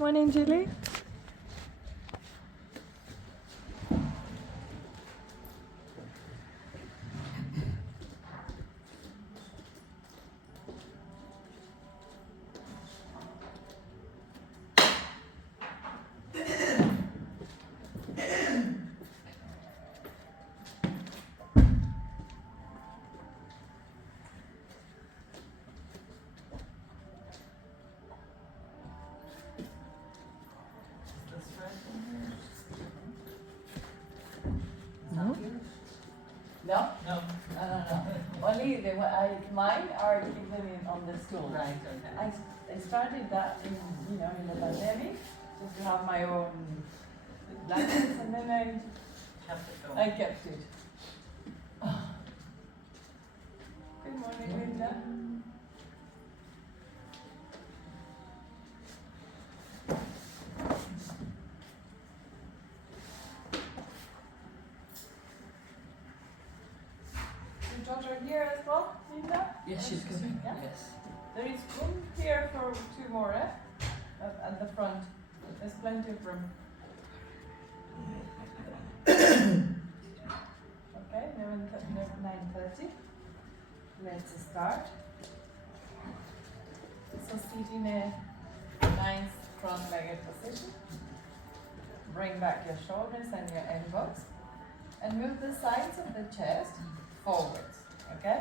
Morning, Julie. No? No? No. Only mine are given on the stool. Right, okay. I started that in the pandemic, just to have my own blankets, and then I kept it. Good morning, Linda. Your daughter here as well, Linda? Yes, she's coming. Yeah? Yes. There is room here for 2 more, at the front. There's plenty of room. Okay, 9:30. Let's start. So sit in a nice cross-legged position. Bring back your shoulders and your elbows. And move the sides of the chest forwards. Okay?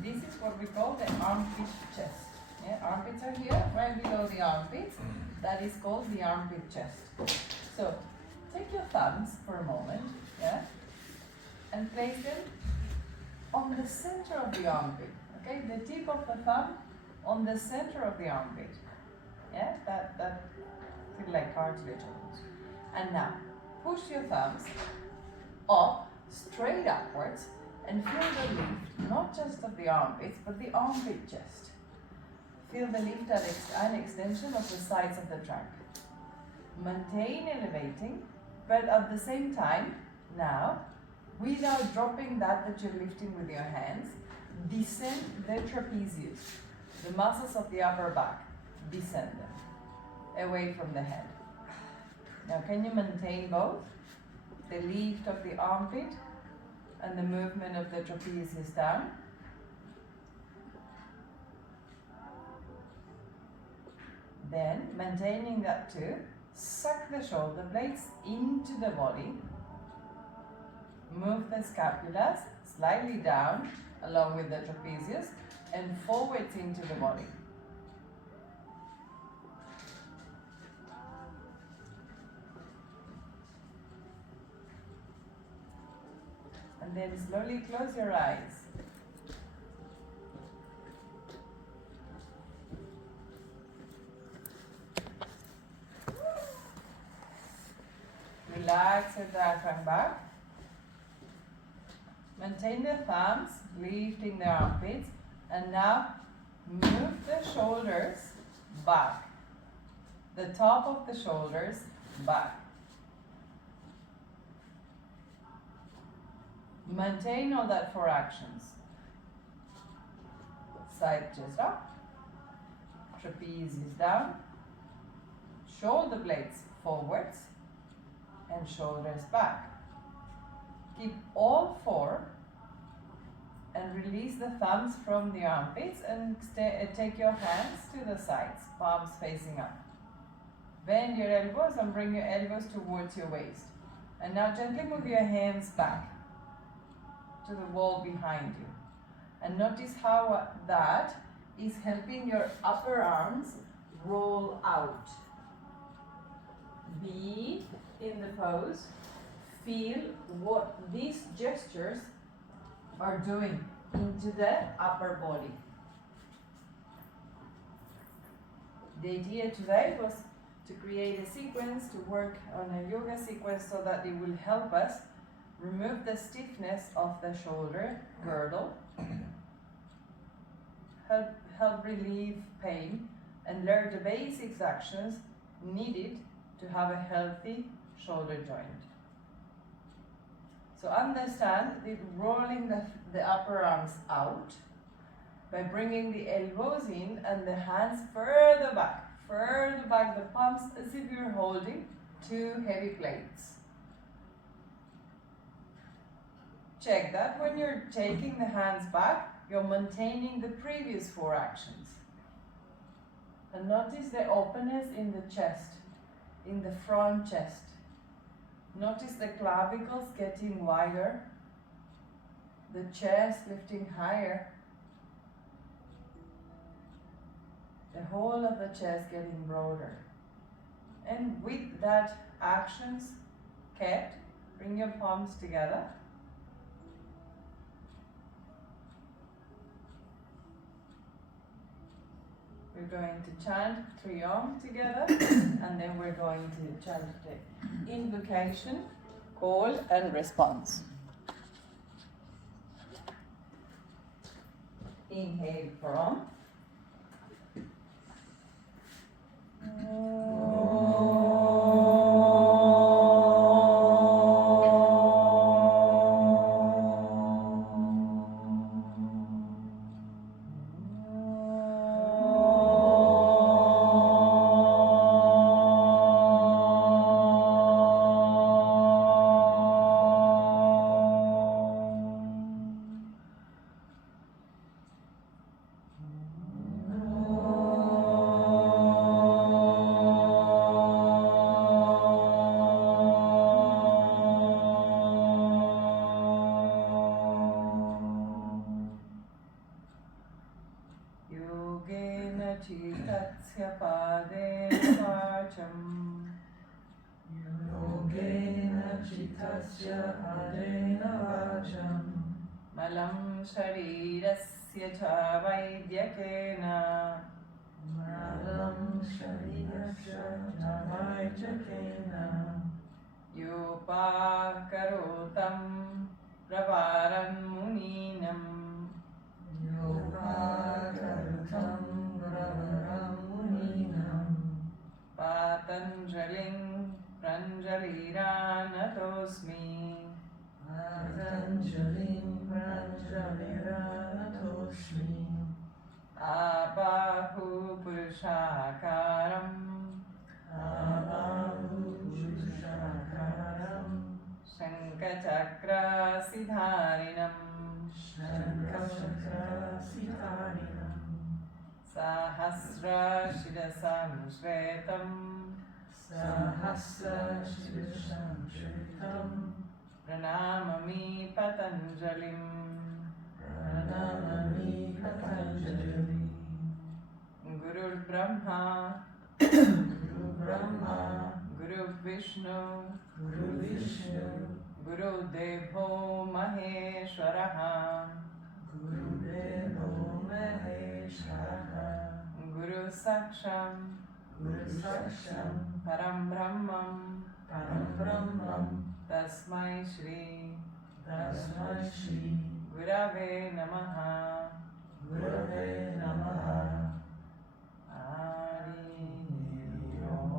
This is what we call the armpit chest. Yeah, armpits are here, right below the armpits. That is called the armpit chest. So, take your thumbs for a moment, yeah, and place them on the center of the armpit. Okay, the tip of the thumb on the center of the armpit. Yeah, that feel like cartilage almost. And now, push your thumbs up, straight upwards, and feel the lift, not just of the armpits, but the armpit chest. Feel the lift and extension of the sides of the trunk. Maintain elevating, but at the same time, now, without dropping that you're lifting with your hands, descend the trapezius, the muscles of the upper back, descend them, away from the head. Now, can you maintain both? The lift of the armpit and the movement of the trapezius down. Then, maintaining that too, suck the shoulder blades into the body. Move the scapulas slightly down along with the trapezius and forwards into the body. And then slowly close your eyes. Relax your diaphragm back. Maintain the thumbs, lifting the armpits, and now move the shoulders back. The top of the shoulders back. Maintain all that 4 actions. Side chest up, trapezius down, shoulder blades forwards, and shoulders back. Keep all 4 and release the thumbs from the armpits and take your hands to the sides, palms facing up. Bend your elbows and bring your elbows towards your waist. And now gently move your hands back to the wall behind you. And notice how that is helping your upper arms roll out. Be in the pose. Feel what these gestures are doing into the upper body. The idea today was to create a sequence, to work on a yoga sequence so that it will help us remove the stiffness of the shoulder girdle, help relieve pain, and learn the basic actions needed to have a healthy shoulder joint. So understand that rolling the upper arms out by bringing the elbows in and the hands further back, further back the palms as if you're holding two heavy plates. Check that when you're taking the hands back, you're maintaining the previous four actions. And notice the openness in the chest, in the front chest. Notice the clavicles getting wider, the chest lifting higher, the whole of the chest getting broader. And with that actions kept, bring your palms together. We're going to chant Triyom together, and then we're going to chant the invocation, call, and response. Inhale from. Chitasya padena vacham. Yogena chitasya padena vacham. Malam sharirasya cha vaidyakena. Malam sharirasya cha vaidyakena. Yopakarotam pravaran muninam. Yopakarotam Patanjalim Pranjaliranatosmi. Patanjalim Pranjaliranatosmi. Abahu Purushakaram. Abahu Purushakaram. Shankachakra Siddharinam. Shankachakra Siddharinam. Sahasra Shidasam Shvetam. Sahasra Shidasam Shvetam. Pranamami Patanjalim. Pranamami Patanjalim. Guru Brahma. Guru Brahma. Guru Vishnu. Guru Vishnu. Guru Devo Maheshwaraha. Guru Devo Maheshwaraha. Guru Saksham. Guru Saksham. Param Brahmam. Param Brahmam. Tasmai Shri. Tasmai Shri. Gurave Namaha. Gurave Namaha. Hari Om.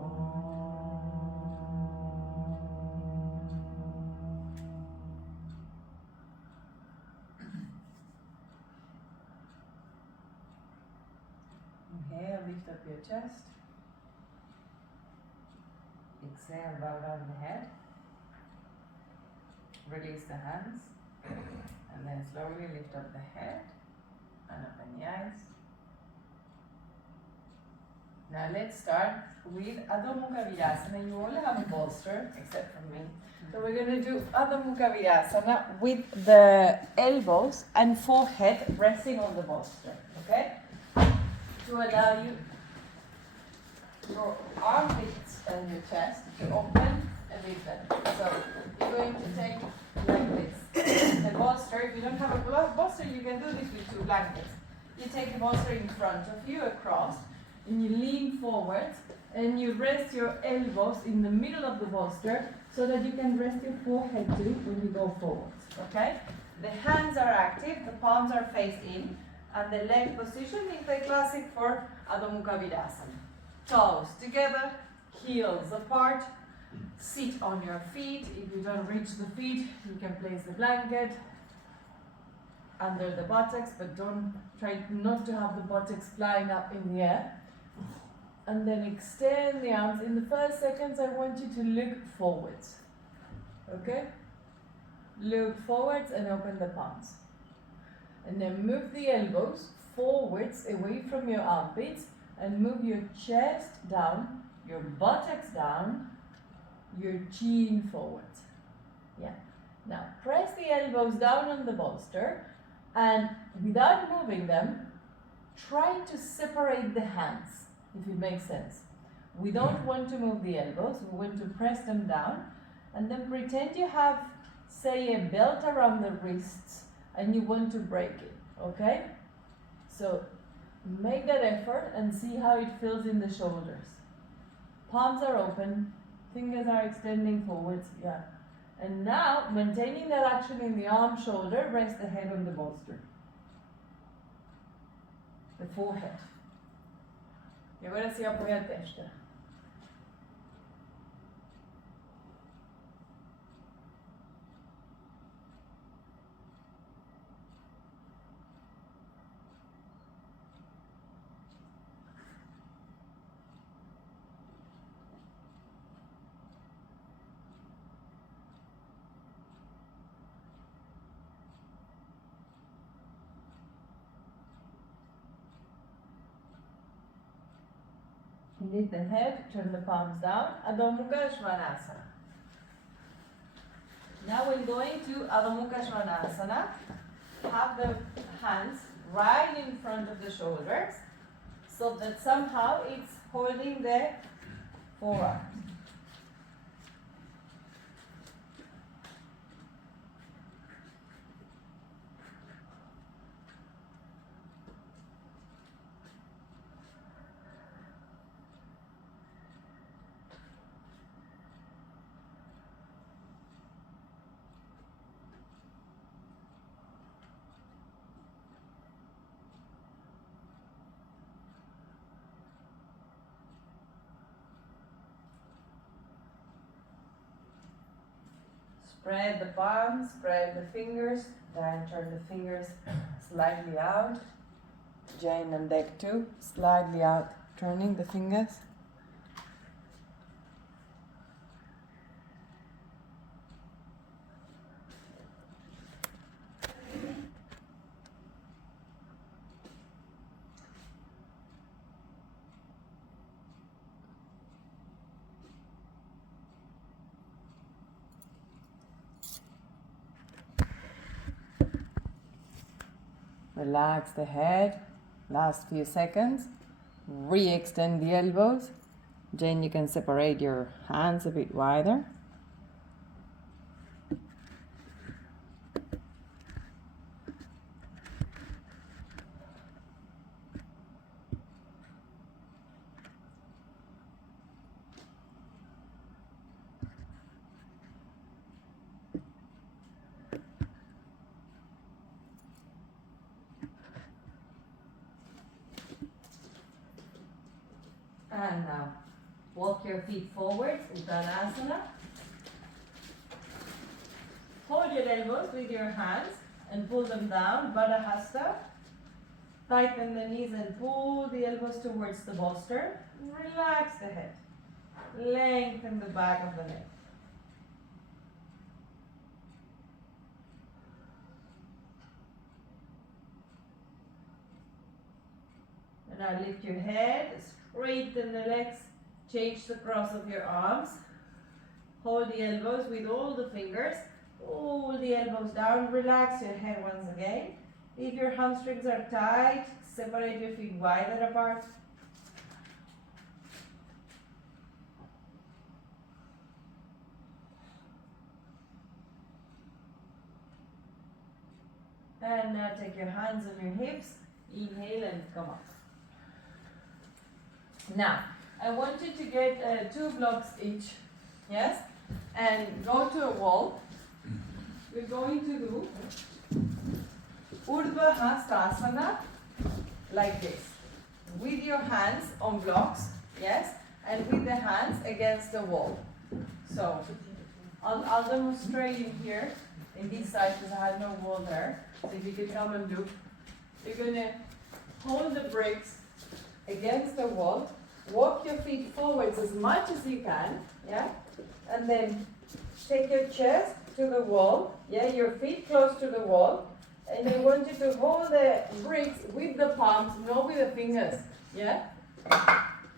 Inhale, lift up your chest. Exhale, bow down the head. Release the hands. And then slowly lift up the head and open the eyes. Now let's start with Adho Mukha Virasana. You all have a bolster, except for me. So we're going to do Adho Mukha Virasana with the elbows and forehead resting on the bolster, okay? To allow you your armpits and your chest to open a bit better. So you're going to take like this. The bolster, if you don't have a bolster, you can do this with two blankets. You take the bolster in front of you across, and you lean forward, and you rest your elbows in the middle of the bolster so that you can rest your forehead too when you go forward, okay? The hands are active, the palms are faced in, and the leg position is the classic for Adho Mukha Virasana. Toes together, heels apart, sit on your feet. If you don't reach the feet, you can place the blanket under the buttocks, but don't try not to have the buttocks flying up in the air. and then extend the arms. In the first seconds, I want you to look forwards. Okay? Look forwards and open the palms. And then move the elbows forwards away from your armpits and move your chest down, your buttocks down, your chin forward. Yeah. Now press the elbows down on the bolster and without moving them, try to separate the hands, if it makes sense. We don't want to move the elbows, we want to press them down and then pretend you have, say, a belt around the wrists and you want to break it, okay? So make that effort and see how it feels in the shoulders. Palms are open, fingers are extending forwards, yeah. And now, maintaining that action in the arm, shoulder, rest the head on the bolster. The forehead. E agora si apoia a testa. Lift the head, turn the palms down. Adho Mukha Svanasana. Now we're going to Adho Mukha Svanasana. Have the hands right in front of the shoulders so that somehow it's holding the forearms. Spread the palms, spread the fingers, then turn the fingers slightly out. Jane and deck too, slightly out, turning the fingers. Relax the head, last few seconds. Re-extend the elbows. Jane, you can separate your hands a bit wider. And now, walk your feet forward, Uttanasana. Hold your elbows with your hands and pull them down, Baddha Hasta. Tighten the knees and pull the elbows towards the bolster. Relax the head. Lengthen the back of the neck. And now lift your head, straighten the legs, change the cross of your arms. Hold the elbows with all the fingers. Pull the elbows down, relax your head once again. If your hamstrings are tight, separate your feet wider apart. And now take your hands on your hips, inhale and come up. Now, I want you to get 2 blocks each, yes? And go to a wall. We're going to do Urdhva Hastasana like this. With your hands on blocks, yes? And with the hands against the wall. So, I'll demonstrate in here, in this side, because I had no wall there. So if you could come and do, you're going to hold the bricks against the wall walk your feet forwards as much as you can, yeah? And then take your chest to the wall, yeah? Your feet close to the wall. And I want you to hold the bricks with the palms, not with the fingers, yeah?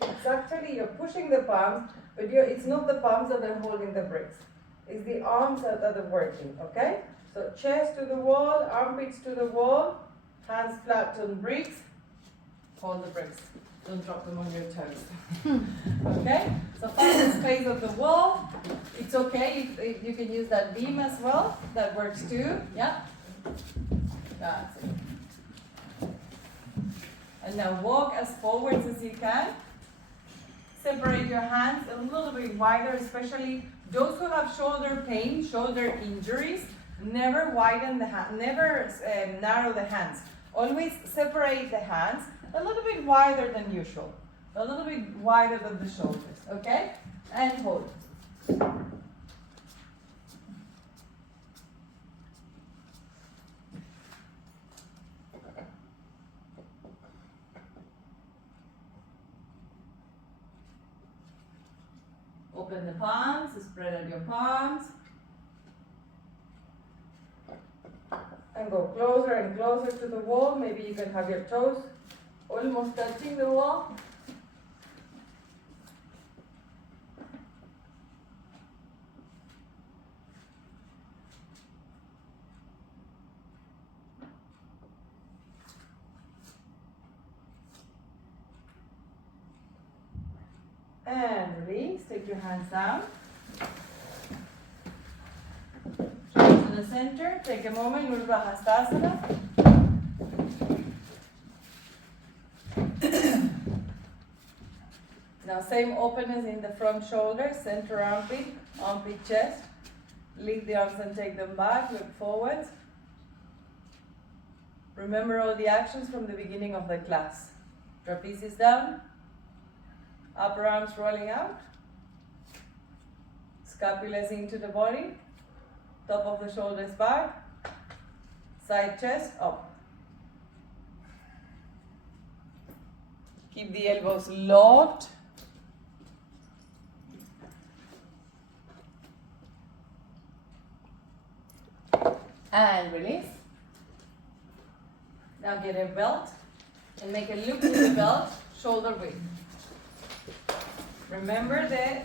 It's actually, you're pushing the palms, but it's not the palms that are holding the bricks. It's the arms that are working, okay? So chest to the wall, armpits to the wall, hands flat on bricks. Hold the bricks. Don't drop them on your toes. Okay? So find the space of the wall. It's okay if you can use that beam as well. That works too. Yeah? That's it. And now walk as forwards as you can. Separate your hands a little bit wider, especially those who have shoulder pain, shoulder injuries. Never widen the hand, never narrow the hands. Always separate the hands a little bit wider than usual. A little bit wider than the shoulders, okay? And hold. Open the palms, spread out your palms. And go closer and closer to the wall. Maybe you can have your toes almost touching the wall. And release, take your hands down. To the center, take a moment, Urdhva Hastasana. Now same openness in the front shoulder, center armpit, armpit chest. Lift the arms and take them back, look forward. Remember all the actions from the beginning of the class. Trapezius down, upper arms rolling out, scapulas into the body, top of the shoulders back, side chest up. Keep the elbows locked. And release. Now get a belt and make a loop with the belt, shoulder width. Remember the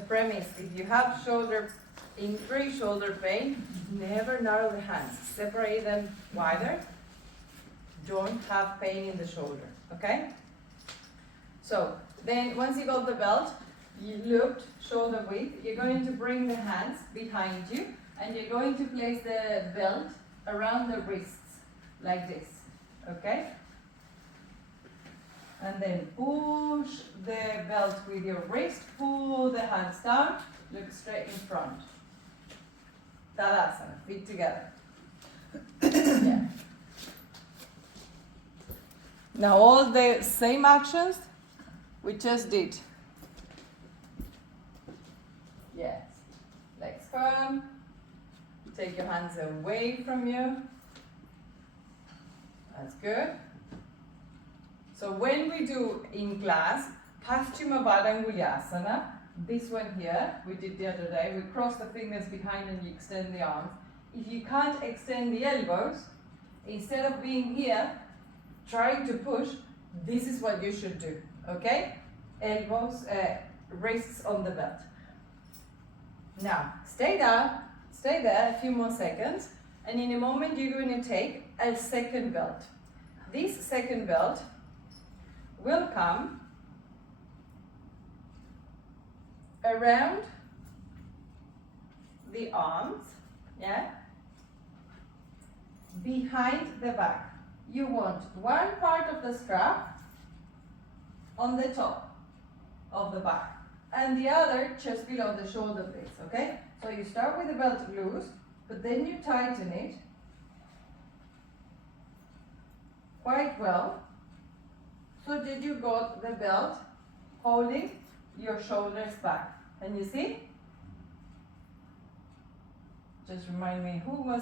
premise. If you have shoulder injury, shoulder pain, never narrow the hands. Separate them wider. Don't have pain in the shoulder, okay? So then once you got the belt, you looped shoulder width, you're going to bring the hands behind you and you're going to place the belt around the wrists like this, okay? And then push the belt with your wrist, pull the hands down, look straight in front. Tadasana, feet together. Yeah. Now all the same actions we just did. Yes. Legs firm. Take your hands away from you. That's good. So when we do in class, Paschimottanasana Angulyasana, this one here, we did the other day, we cross the fingers behind and you extend the arms. If you can't extend the elbows, instead of being here, trying to push, this is what you should do, okay? Elbows, wrists on the belt. Now, stay there a few more seconds, and in a moment you're going to take a second belt. This second belt will come around the arms, yeah, behind the back. You want one part of the strap on the top of the back and the other just below the shoulder blades, okay? So you start with the belt loose, but then you tighten it quite well so that you got the belt holding your shoulders back. And you see? Just remind me, who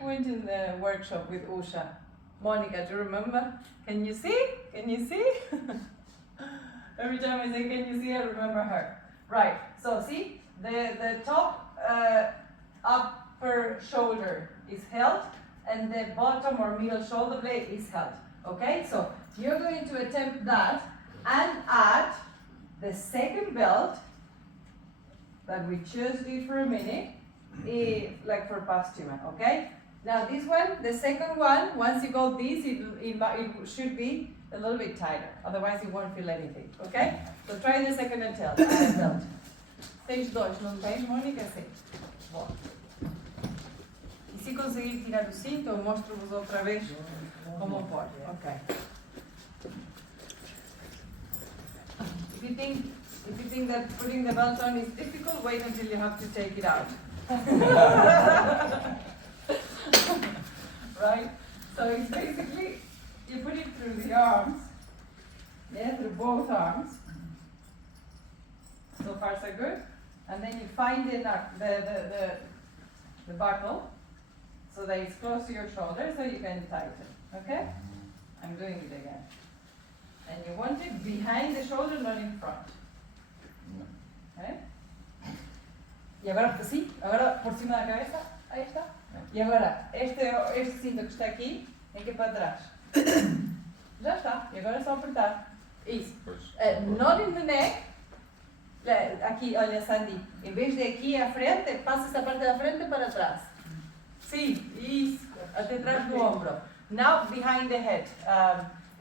went in the workshop with Usha? Monica, do you remember? Can you see? Can you see? Every time I say can you see, I remember her. Right, so see, the top upper shoulder is held and the bottom or middle shoulder blade is held. Okay, so you're going to attempt that and add the second belt that we just did for a minute, like for posterior, okay? Now this one, the second one, once you go this, it should be a little bit tighter, otherwise you won't feel anything, okay? So try the second and belt. Stage 2, não tens, Mónica? Sim. Boa. E se conseguir tirar o cinto, eu mostro-vos outra vez como pode, ok? If you think that putting the belt on is difficult, wait until you have to take it out. Right? So it's basically, you put it through the arms, yeah, through both arms. So far so good. And then you find the buckle so that it's close to your shoulder so you can tighten. Okay? I'm doing it again. And you want it behind the shoulder, not in front. Okay? Y agora, sí, agora por cima da cabeza, ahí está. Y agora, este cinto que está aqui, tem que ir para trás. Já está, e agora é só apertar. Isso. Not in the neck. Aqui, olha, Sandy, em vez de aqui à frente, passa essa parte da frente para trás. Sim, isso, até atrás do ombro. Now behind the head.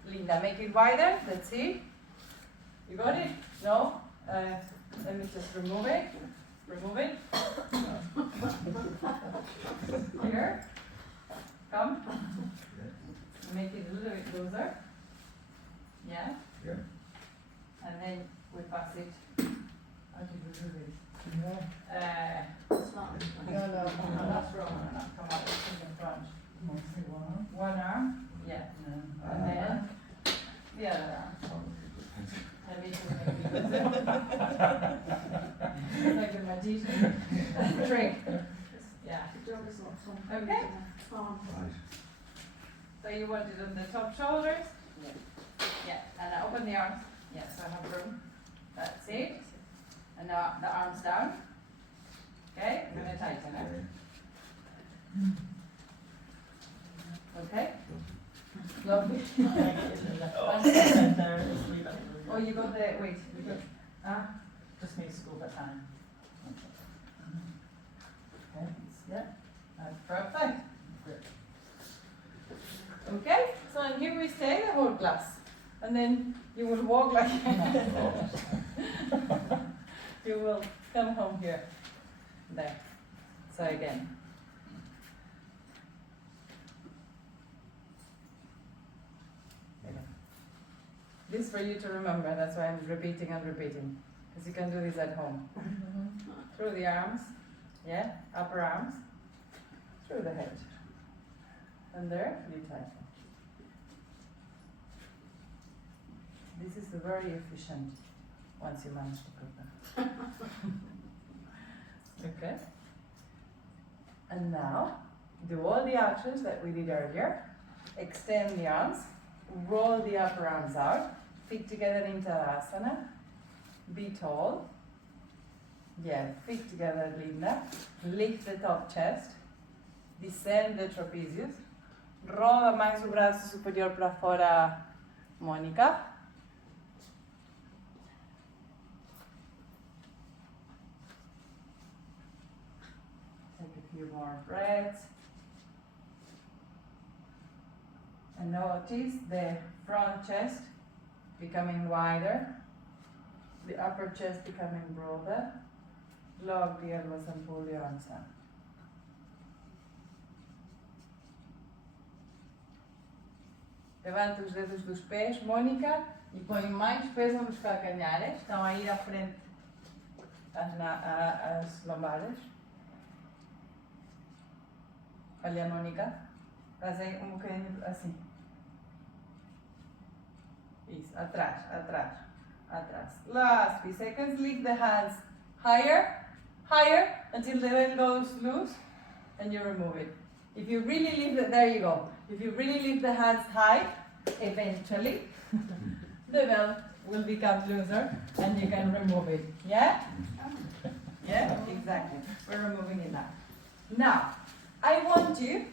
Linda, make it wider, that's it. You got it? No? Let me just remove it. Remove it. Here. Come. Make it a little bit closer. Yeah? Yeah. And then we pass it. How did we do this? No, that's wrong. Come on, it's in the front. One arm. Yeah. And then the other arm. Let me just make it closer. It's like a magician trick. Yeah. Okay. So you want it on the top shoulders? Yeah. And now open the arms. Yes, I have room. That's it. And now the arms down. Okay, I'm going to tighten it. Okay? Lovely. Oh, you got the, wait, you got, Just needs to go back time. okay, yeah, that's perfect. Okay, so and here we stay the whole class. And then you will walk like you will come home here. There. So again. This for you to remember, that's why I'm repeating and repeating. Because you can do this at home. Through the arms, yeah, upper arms, through the head. And there, you tighten. This is very efficient once you manage to put them. Okay. And now, do all the actions that we did earlier. Extend the arms, roll the upper arms out, feet together in Tadasana, be tall. Yeah, feet together, Linda. Lift the top chest, descend the trapezius, roda mais o braço superior para fora, Mônica. Take a few more breaths. And notice the front chest becoming wider, the upper chest becoming broader. Lock the elbows and pull the arms up. Levanta os dedos dos pés, Mônica, e põe mais peso nos calcanhares. Estão a ir à frente as lombares. Olha, Mônica, faz aí bocadinho assim. Isso, atrás, atrás, atrás. Last few seconds, lift the hands higher, higher, until the bell goes loose, and you remove it. If you really leave the, there you go. If you really leave the hands high, eventually the belt will become looser and you can remove it. Yeah? Yeah, exactly. We're removing it now. Now, I want you,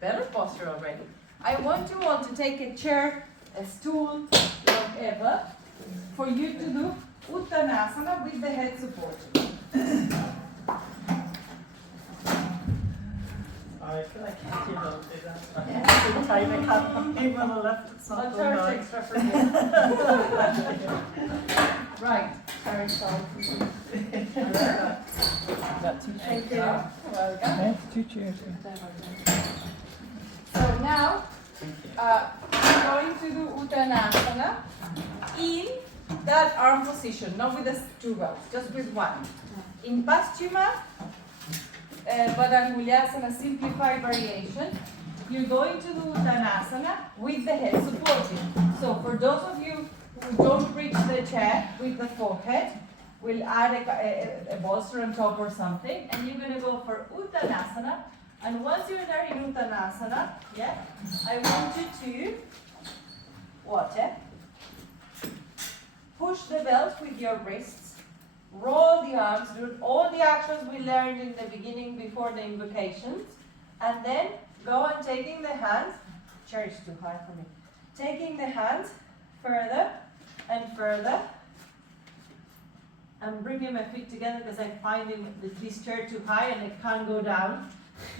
better posture already. I want you all to take a chair, a stool, whatever, for you to do Uttanasana with the head supported. I feel like you don't do that. Every time I can't aim on the left, it's not I'll going charge on. extra for you. Right, sorry, Got two Thank chairs. you. Welcome. Okay, 2 chairs. So now, we're going to do Uttanasana in that arm position, not with the two belts, just with one. In Paschima, Badangulyasana simplified variation, you're going to do Uttanasana with the head supported. So for those of you who don't reach the chair with the forehead, we'll add a bolster on top or something, and you're going to go for Uttanasana. And once you're there in Uttanasana, yeah, I want you to push the belt with your wrists, roll the arms, do all the actions we learned in the beginning before the invocations, and then go on taking the hands, chair is too high for me, taking the hands further and further, I'm bringing my feet together because I'm finding this chair too high and it can't go down.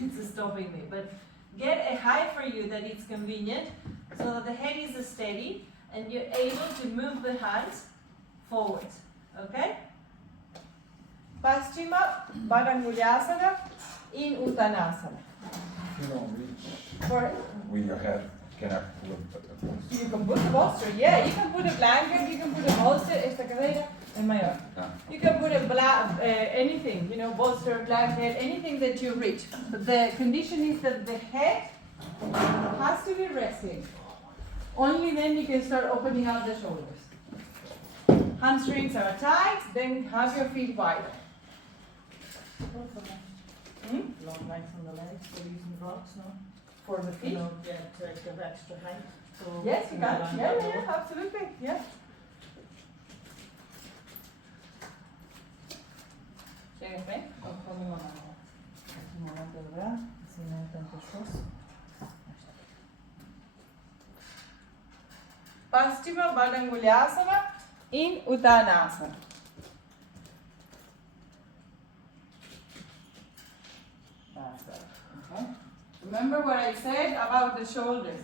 It's stopping me. But get a height for you that it's convenient so that the head is steady and you're able to move the hands forward. Okay? Paschima Badangulyasana in Uttanasana. You don't reach For with your head. Can I pull a bolster? you can put a bolster, yeah, you can put a blanket, you can put a bolster, esta cadeira es mayor. You can put anything, you know, bolster, blanket, anything that you reach. But the condition is that the head has to be resting. Only then you can start opening up the shoulders. Hamstrings are tight, then have your feet wider. Long length on the legs for using blocks, no? For the feet. No, yeah, to give extra height. So Yes, you can. Yeah, absolutely. Yeah. Chévere. Paschima Badangulyasana in Uttanasana. That's it. Okay. Remember what I said about the shoulders.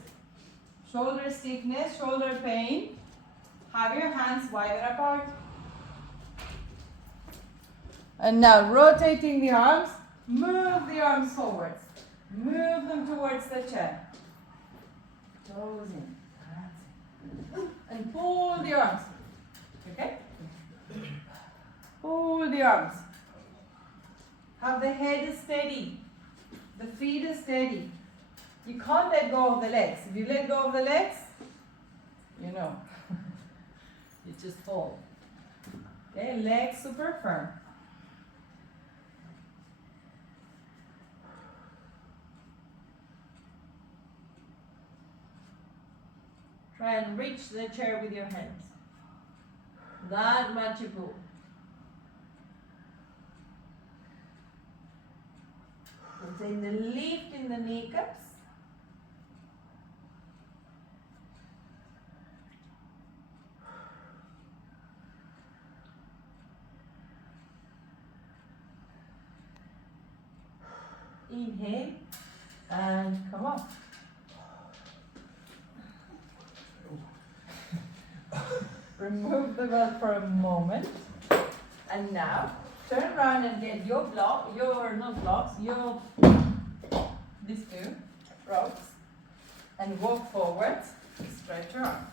Shoulder stiffness, shoulder pain. Have your hands wider apart. And now rotating the arms, move the arms forwards. Move them towards the chair. Toes in. That's it. And pull the arms. Okay? Pull the arms. Have the head steady. The feet are steady. You can't let go of the legs. If you let go of the legs, you know, you just fall. Okay, legs super firm. Try and reach the chair with your hands. That much you pull. Maintain the lift in the kneecaps. Inhale and come up. Remove the belt for a moment. And now turn around and get your block, these two ropes, and walk forward. Stretch your arms.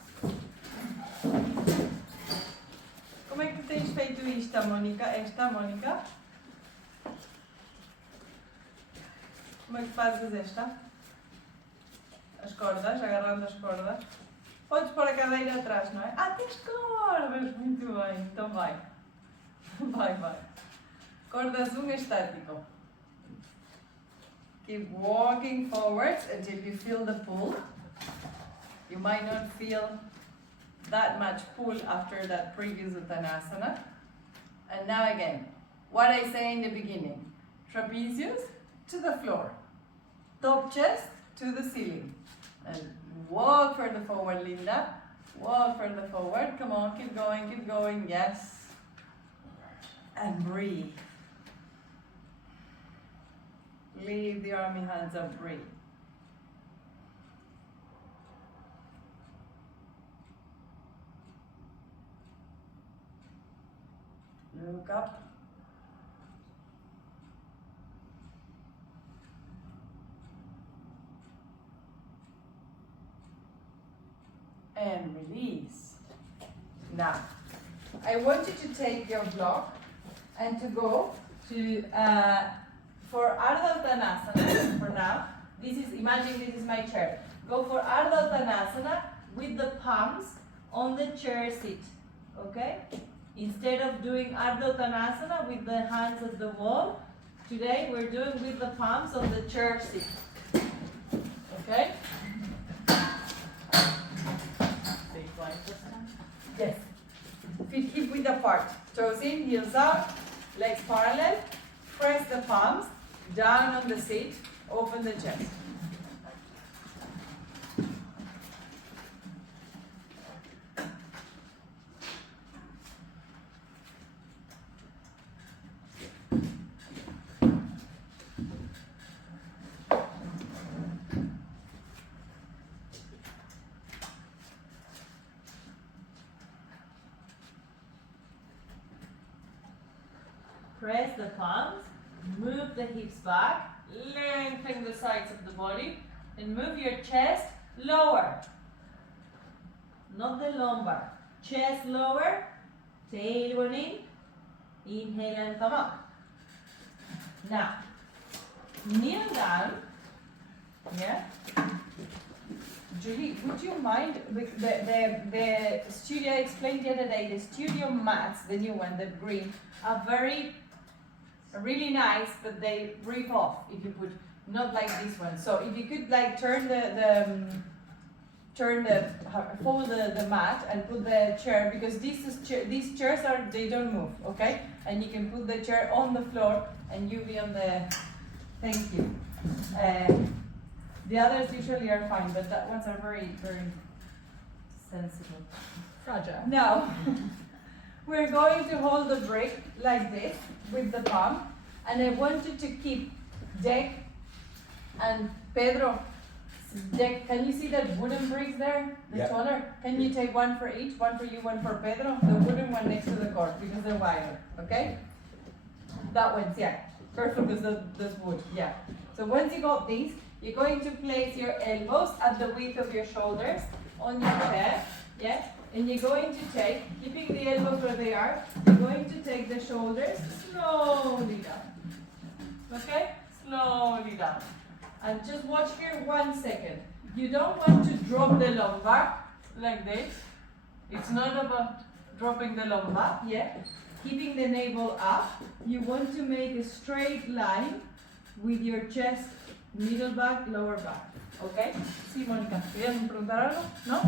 Como é que tens feito isto, Mónica? Esta, Mónica? Como é que fazes esta? As cordas, agarrando as cordas. Podes pôr a cadeira atrás, não é? Ah, tens cordas! Muito bem, então vai. Vai. Cordas 1 estático. Keep walking forwards until you feel the pull. You might not feel that much pull after that previous Uttanasana. And now again, what I say in the beginning, trapezius to the floor, top chest to the ceiling. And walk further forward, Linda. Walk further forward. Come on, keep going, yes. And breathe. Leave the army hands up, breathe. Look up. And release. Now, I want you to take your block and to go to, for Ardha Uttanasana, for now, imagine this is my chair. Go for Ardha Uttanasana with the palms on the chair seat, okay? Instead of doing Ardha Uttanasana with the hands at the wall, today we're doing with the palms on the chair seat, okay? Yes. Feet hip width apart. Toes in, heels out, legs parallel. Press the palms down on the seat. Open the chest. Press the palms, move the hips back, lengthen the sides of the body, and move your chest lower. Not the lumbar. Chest lower, tailbone in, inhale and come up. Now, kneel down. Yeah? Julie, would you mind, the studio, I explained the other day, the studio mats, the new one, the green, are really nice, but they rip off if you put, not like this one. So if you could like fold the mat and put the chair, because these chairs they don't move, okay? And you can put the chair on the floor and you be on the, thank you. The others usually are fine, but that ones are very, very sensitive. Fragile. Now, we're going to hold the brick like this with the palm, and I want you to keep Deck and Pedro. Deck, can you see that wooden bricks there? The Yeah. taller? Can you take one for each? One for you, one for Pedro? The wooden one next to the cord because they're wider, okay? That one's, yeah. Perfect, because that's wood, yeah. So once you got these, you're going to place your elbows at the width of your shoulders on your chair, yeah? And you're going to take, keeping the elbows where they are, you're going to take the shoulders slowly down. Okay? Slowly down. And just watch here 1 second. You don't want to drop the lumbar like this. It's not about dropping the lumbar, yeah? Keeping the navel up. You want to make a straight line with your chest, middle back, lower back. Okay? Sí, Mónica, ¿querías preguntar algo? ¿No?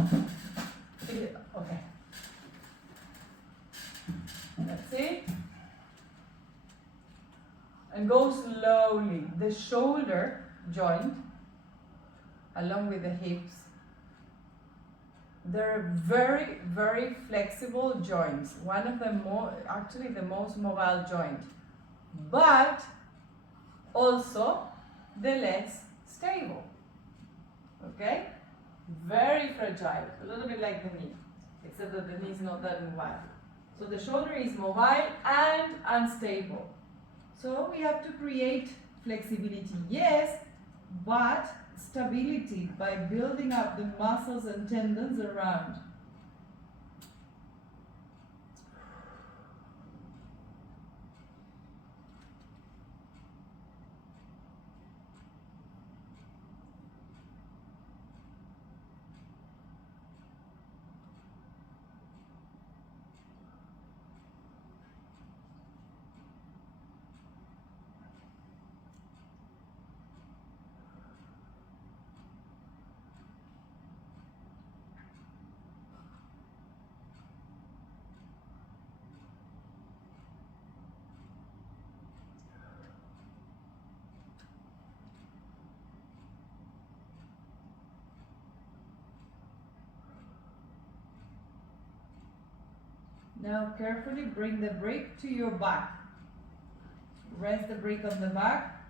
Okay. That's it. And go slowly. The shoulder joint, along with the hips, they're very, very flexible joints. One of the actually the most mobile joint. But also the legs stable. Okay? Very fragile, a little bit like the knee, except that the knee is not that mobile. So the shoulder is mobile and unstable. So we have to create flexibility, yes, but stability by building up the muscles and tendons around. Now carefully bring the brick to your back. Rest the brick on the back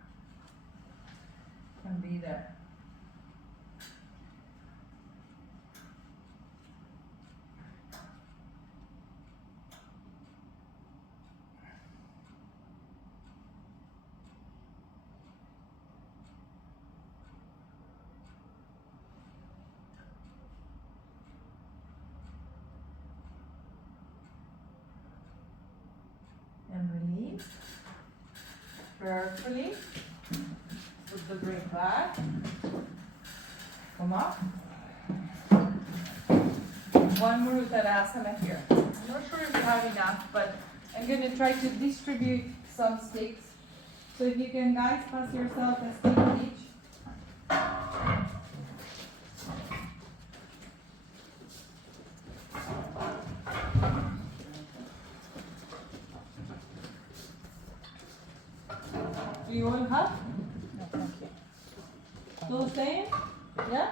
and be there. And release. Carefully. Put the brick back. Come up. One more Uttanasana here. I'm not sure if you have enough, but I'm going to try to distribute some sticks. So if you can, guys, pass yourself a stick each. Do you all have? No, thank you. Those same? Yeah?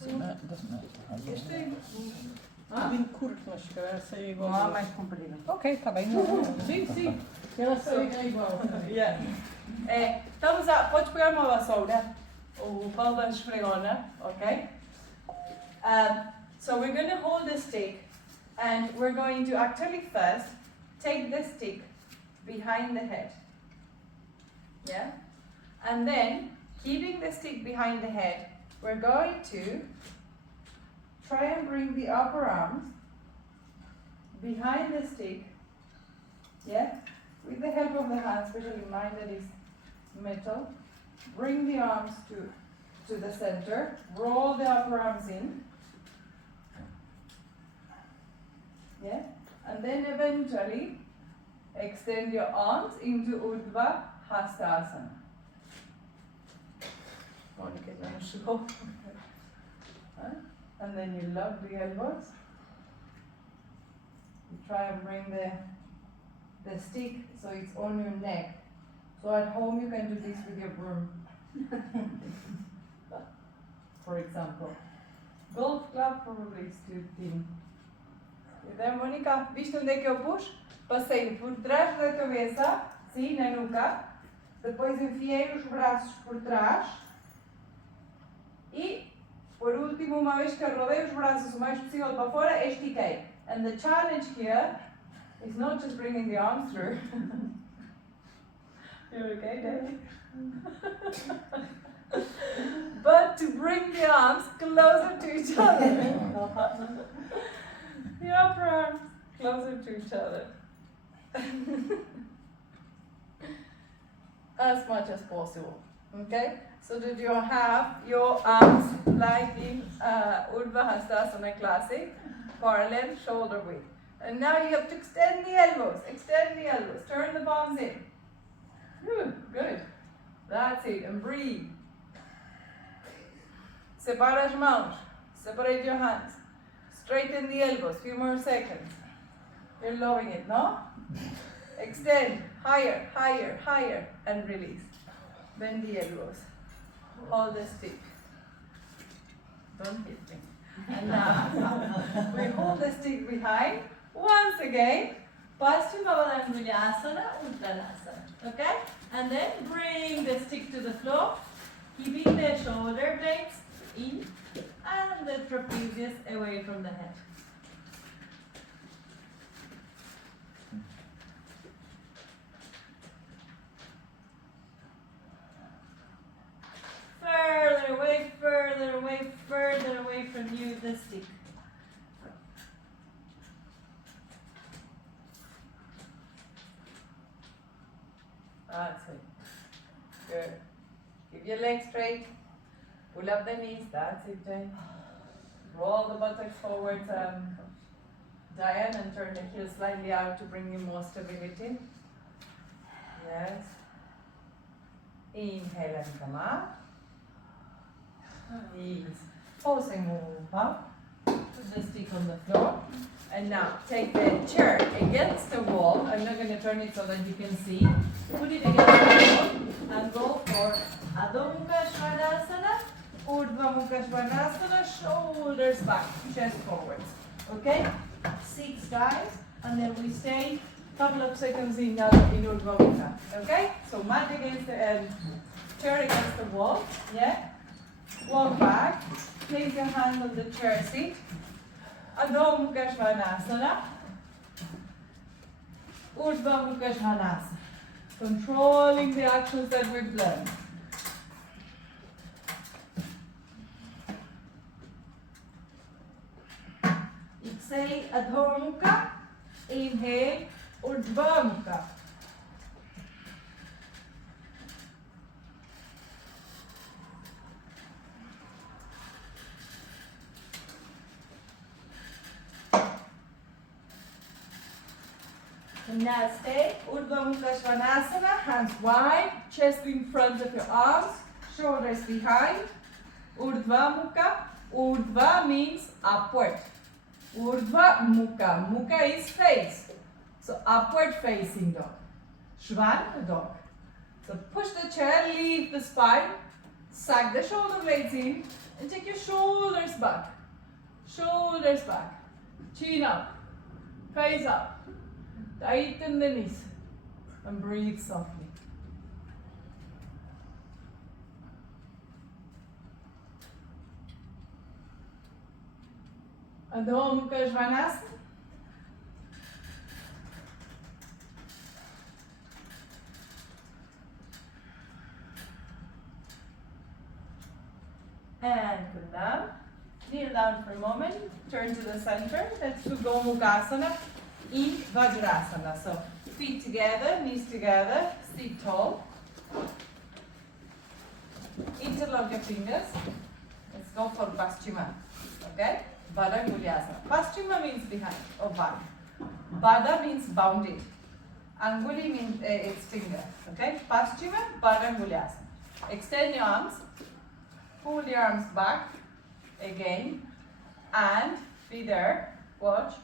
Doesn't matter. Este? Ah, bem curto, mas se calhar sai igual. Ah, mais comprido. Ok, está bem. Sim, sim. Ela sai igual. Yeah. Estamos a. Podes pegar uma vassoura, o pau da esfregona, ok? So we're going to hold the stick and we're going to actually first take the stick behind the head. Yeah? And then, keeping the stick behind the head, we're going to try and bring the upper arms behind the stick. Yeah? With the help of the hands, especially mine that is metal. Bring the arms to the center. Roll the upper arms in. Yeah? And then eventually extend your arms into Urdhva Hastasana. Monica is going to show. And then you lock the elbows. You try and bring the stick so it's on your neck. So at home you can do this with your broom. For example. Golf club probably is too thin. E then, Monica, viste onde é que eu pus? Passei por trás da cabeça, sim, na nuca. Depois enfiei os braços por trás. E, por último, uma vez que rodei os braços o mais possível para fora, estiquei. And the challenge here is not just bringing the arms through. You're okay, Dave? But to bring the arms closer to each other. The upper arms closer to each other. As much as possible. Okay? So that you have your arms like in Urdhva Hastasana Classic, parallel, shoulder width. And now you have to extend the elbows, turn the palms in. Good. That's it, and breathe. Separa as mãos, separate your hands. Straighten the elbows, few more seconds. You're loving it, no? Extend, higher, higher, higher, and release. Bend the elbows. Hold the stick. Don't hit me. And now, we hold the stick behind. Once again, Paschimavadangulyasana, Uttanasana. Okay? And then bring the stick to the floor, keeping the shoulder blades in and the trapezius away from the head. Further away, further away, further away from you, the stick. That's it. Good. Keep your legs straight. Pull up the knees. That's it, Jane. Roll the buttocks forward, Diane, and turn the heels slightly out to bring you more stability. Yes. Inhale and come up. Knees. Pausing, move up. Put the stick on the floor. And now take the chair against the wall. I'm not going to turn it so that you can see. Put it against the wall and go for Adho Mukha Svanasana, Urdhva Mukha Svanasana, shoulders back, chest forwards. Okay? 6 guys. and then we stay a couple of seconds in Urdhva Mukha. Okay? So mat against the chair against the wall. Yeah? Walk back. Place your hand on the chair seat. Adho Mukha Svanasana. Urdhva Mukha Svanasana. Controlling the actions that we've learned. Exhale, Adho Mukha. Inhale, Urdhva Mukha. And now stay, Urdhva Mukha Svanasana, hands wide, chest in front of your arms, shoulders behind. Urdhva Mukha. Urdhva means upward. Urdhva Mukha. Mukha is face. So upward facing dog. Shvan, dog. So push the chair, leave the spine, suck the shoulder blades in, and take your shoulders back. Shoulders back. Chin up. Face up. Tighten the knees. And breathe softly. Adho Mukha Svanasana. And come down. Kneel down for a moment. Turn to the center. Let's do Gomukhasana in Vajrasana. So feet together, knees together, sit tall. Interlock your fingers. Let's go for Paschima. Okay? Baddha Angulyasana. Paschima means behind or back. Baddha means bounded. Anguli means its finger. Okay? Paschima, Baddha Angulyasana. Extend your arms. Pull your arms back again and be there. Watch.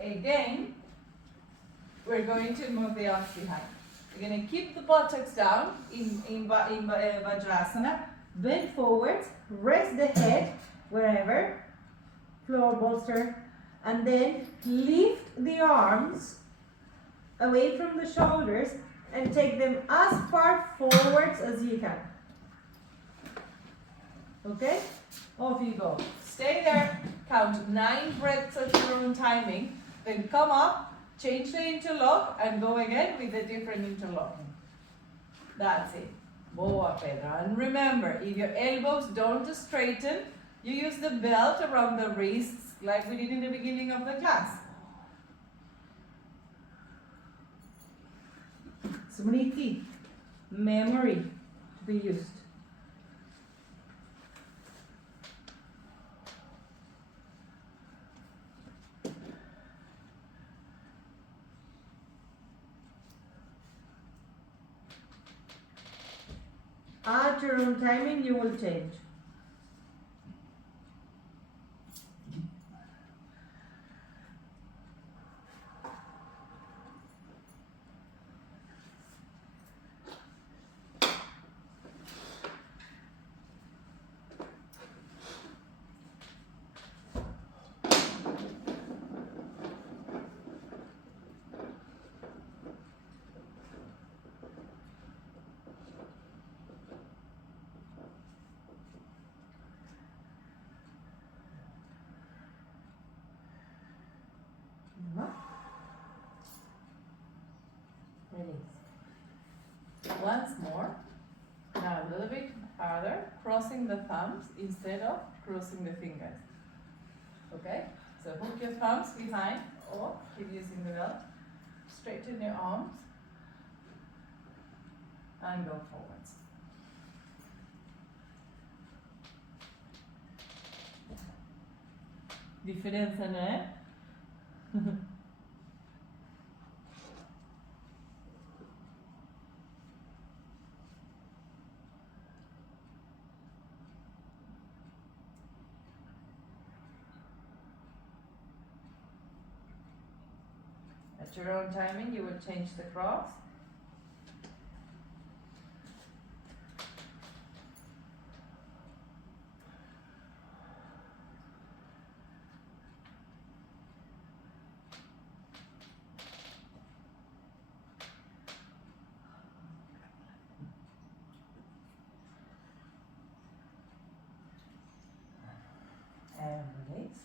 Again, we're going to move the arms behind. We're going to keep the buttocks down in Vajrasana. Bend forward, rest the head wherever, floor bolster, and then lift the arms away from the shoulders and take them as far forwards as you can. Okay? Off you go. Stay there, count 9 breaths at your own timing, then come up, change the interlock, and go again with a different interlocking. That's it. Boa Pedra. And remember, if your elbows don't straighten, you use the belt around the wrists like we did in the beginning of the class. Smriti, memory to be used. At your own timing, you will change. Release. Once more. Now a little bit harder, crossing the thumbs instead of crossing the fingers. Okay? So hook your thumbs behind or keep using the belt. Straighten your arms and go forwards. Differenza, né? At your own timing, you will change the cross. and release.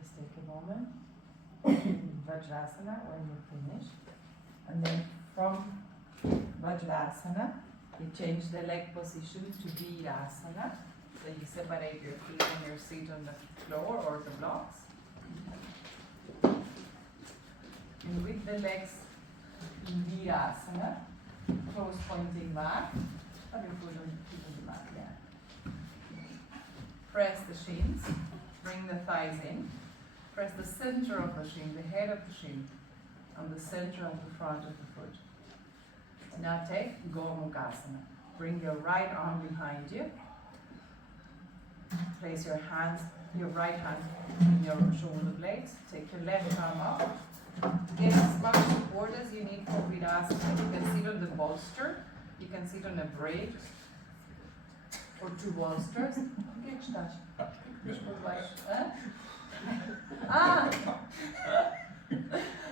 Just take a moment in Vajrasana when you finish, and then from Vajrasana you change the leg position to Virasana. So you separate your feet and your seat on the floor or the blocks. And with the legs in Virasana, toes pointing back, have your foot on the mat, yeah. Press the shins, bring the thighs in. Press the center of the shin, the head of the shin, on the center of the front of the foot. Now take Gomukhasana. Bring your right arm behind you. Place your right hand in your shoulder blades. Take your left arm up. Get as much support as you need for Virasana. You can sit on the bolster. You can sit on a braid or two bolsters. O que é que estás? Por baixo. Hã? Ah!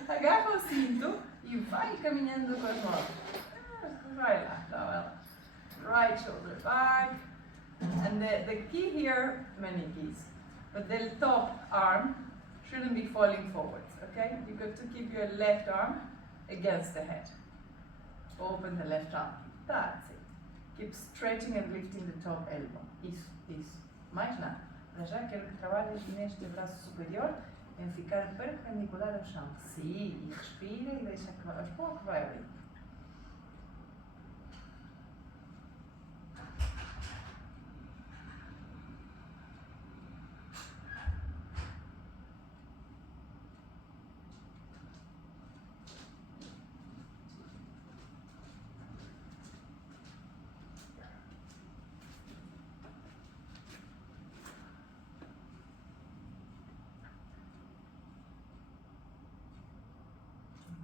Agarra o cinto e vai caminhando com as mãos. Right lá, tá ela. Right shoulder back. And the key here, many keys, but the top arm shouldn't be falling forwards, okay? You've got to keep your left arm against the head. Open the left arm. That's it. Keep stretching and lifting the top elbow. Isso, isso. Mais nada. Para já quero que trabalhes neste braço superior em ficar perpendicular ao chão. Sim, e respira e deixa que aos poucos vai abrir.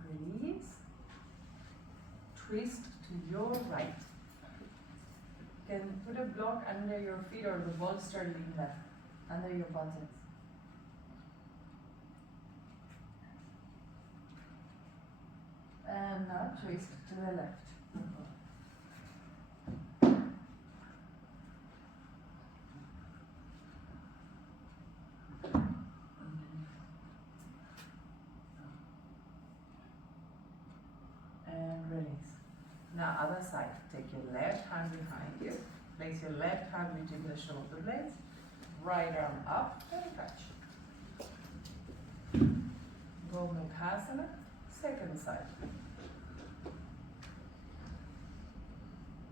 Release. Twist to your right. You can put a block under your feet or the bolster lean left, under your buttocks. And now twist to the left. And release. Now other side. Take your left hand behind you. Place your left hand between the shoulder blades. Right arm up and touch. Gomukhasana. Second side.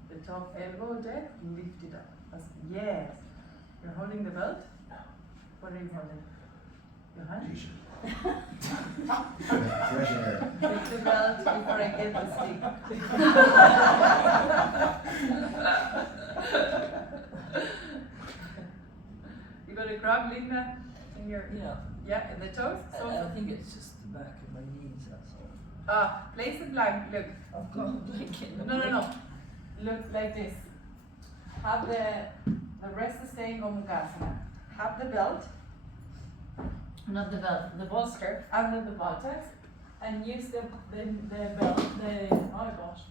The top elbow there, lift it up. Yes. You're holding the belt? What are you holding? Your hand? Fresh air. Take the belt before I get the stick. You got a cramp, Linda? In your in the toes? So I think it's just the back of my knees, that's all. place it like, look. I've got a blanket. No. Look like this. Have the rest is staying Gomukhasana. Have the belt, not the belt, the bolster under the buttocks, and use the belt,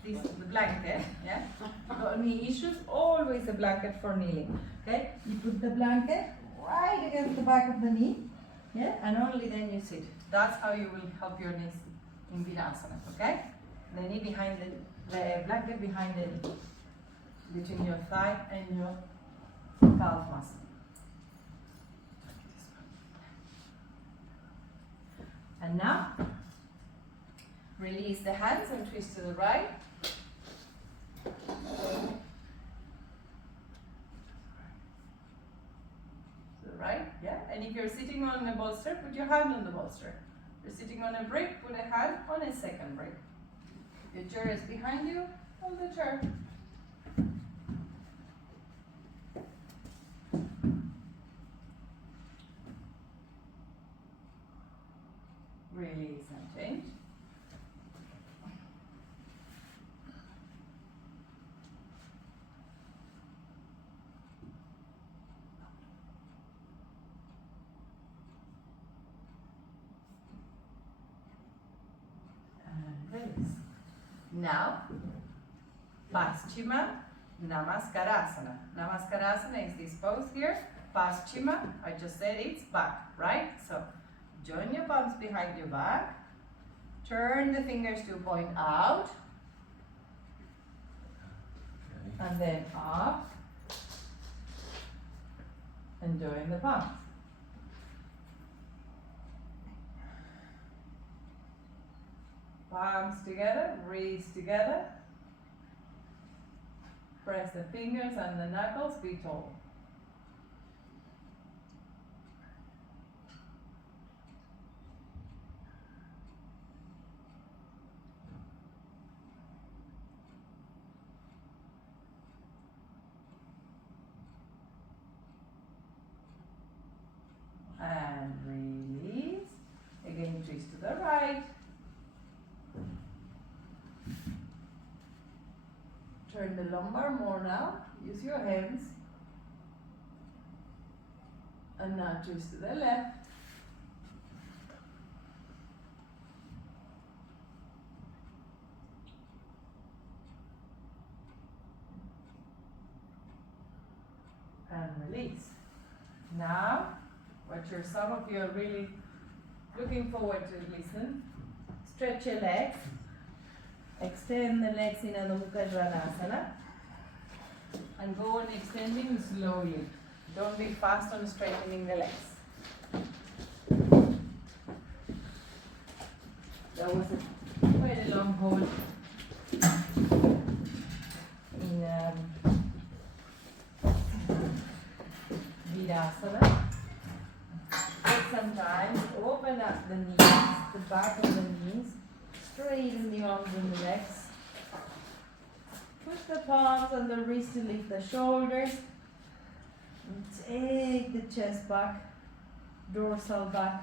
the blanket, yeah? If you got any issues, always a blanket for kneeling, okay? You put the blanket right against the back of the knee, yeah? And only then you sit. That's how you will help your knees in Virasana, okay? The knee behind the blanket behind the knee, between your thigh and your calf muscle. And now, release the hands and twist to the right. To the right, yeah. And if you're sitting on a bolster, put your hand on the bolster. If you're sitting on a brick, put a hand on a second brick. Your chair is behind you, hold the chair. Release and change. And release. Now, Paschima Namaskarasana. Namaskarasana is this pose here. Paschima, I just said it's back, right? So join your palms behind your back. Turn the fingers to point out. Okay. And then up. And join the palms. Palms together, wrists together. Press the fingers and the knuckles, be tall. And release. Again, twist to the right. Turn the lumbar more now. Use your hands. And now twist to the left. And release. Now, what some of you are really looking forward to listen. Stretch your legs. Extend the legs in Adho Mukha Svanasana. And go on extending slowly. Don't be fast on straightening the legs. That was quite a long hold in Virasana. Take some time to open up the knees, the back of the knees, straighten the arms and the legs. Push the palms and the wrists to lift the shoulders. And take the chest back, dorsal back.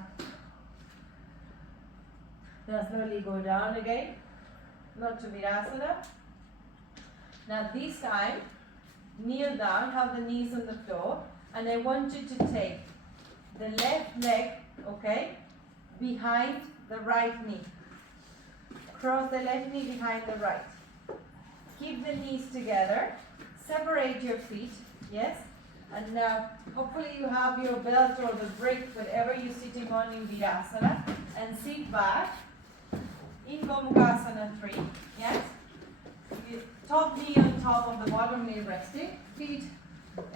Now slowly go down again, not to Virasana. Now this time, kneel down, have the knees on the floor, and I want you to take the left leg, okay, behind the right knee. Cross the left knee behind the right. Keep the knees together, separate your feet, yes? And now, hopefully you have your belt or the brick, whatever you're sitting on in Virasana, and sit back in Gomukhasana 3, yes? Top knee on top of the bottom knee resting, feet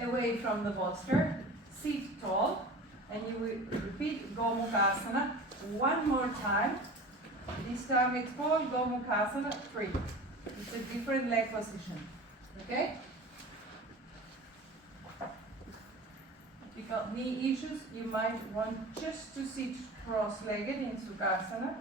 away from the bolster, sit tall, and you will repeat Gomukhasana one more time. This time it's called Gomukhasana 3. It's a different leg position, okay? If you got knee issues, you might want just to sit cross-legged in Sukhasana.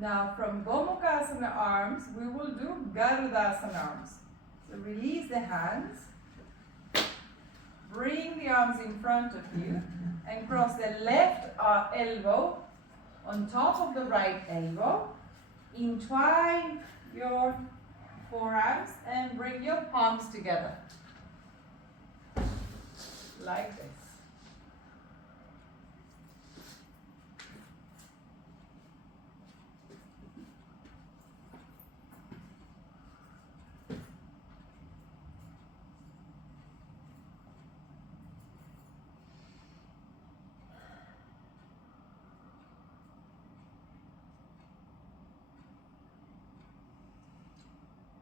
Now from Gomukhasana arms, we will do Garudasana arms. So release the hands, bring the arms in front of you, and cross the left elbow on top of the right elbow. Entwine your forearms and bring your palms together. Like this.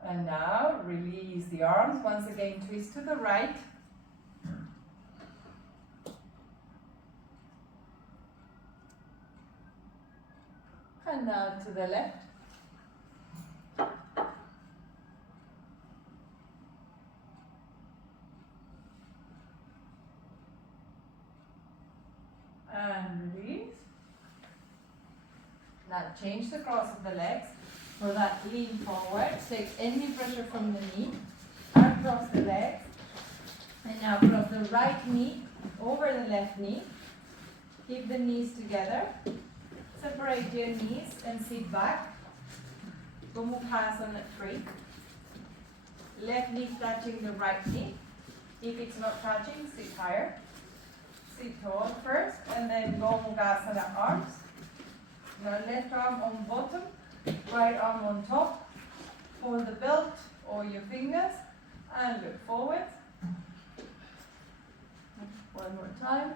And now release the arms. Once again, twist to the right. And now to the left. And release. Now change the cross of the legs. For that, lean forward. Take any pressure from the knee across the legs. And now cross the right knee over the left knee. Keep the knees together. Separate your knees and sit back. Gomukhasana 3. Left knee touching the right knee. If it's not touching, sit higher. Sit tall first and then Gomukhasana arms. Now left arm on bottom, right arm on top. Hold the belt or your fingers and look forward. One more time.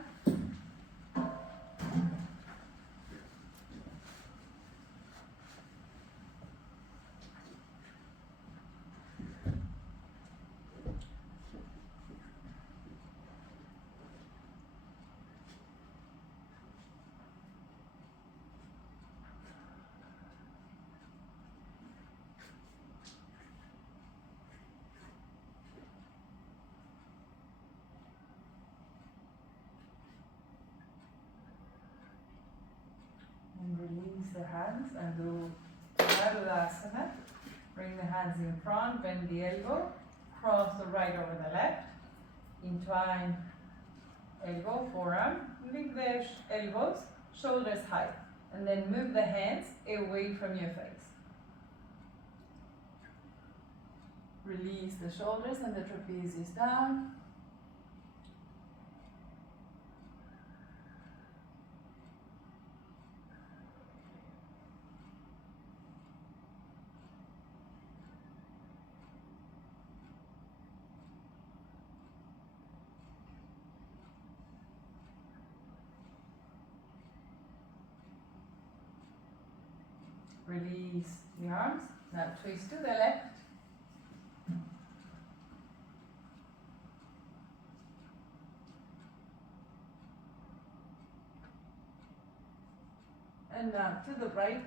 And release the hands and do Varudasana. Bring the hands in front, bend the elbow, cross the right over the left, entwine elbow, forearm, lift the elbows, shoulders high, and then move the hands away from your face. Release the shoulders and the trapezius down. Release the arms. Now twist to the left. And now to the right.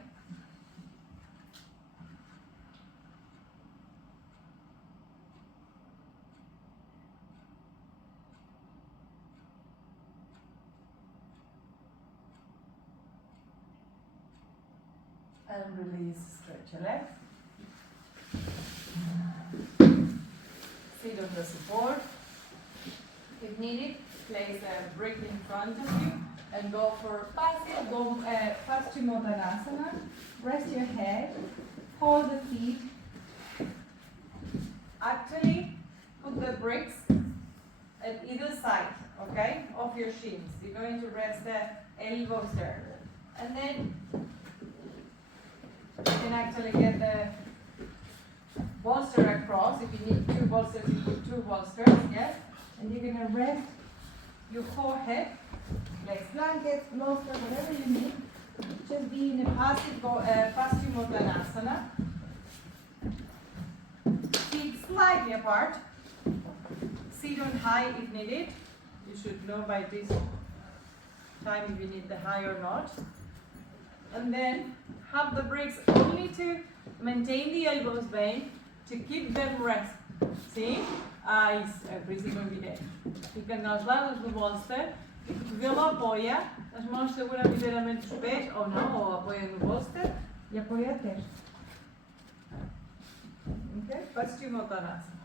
And release, stretch your legs. Sit on the support. If needed, place a brick in front of you and go for Paschimottanasana. Rest your head, hold the feet. Actually, put the bricks at either side, okay, of your shins. You're going to rest the elbows there. And then you can actually get the bolster across. If you need 2 bolsters, you put 2 bolsters, yes? And you're going to rest your forehead, legs, blankets, bolster, whatever you need. Just be in a Paschimottanasana. Feet slightly apart. Sit on high if needed. You should know by this time if you need the high or not. And then have the bricks only to maintain the elbows bent, to keep them rest. ¿Sí? Ahí, al principio miré. Fiquen els lados del bolster. El que lo apoya, las manos seguran ligeramente sus pies o no, o apoyan el bolster y apoya el techo. Okay? Paschimottanasana.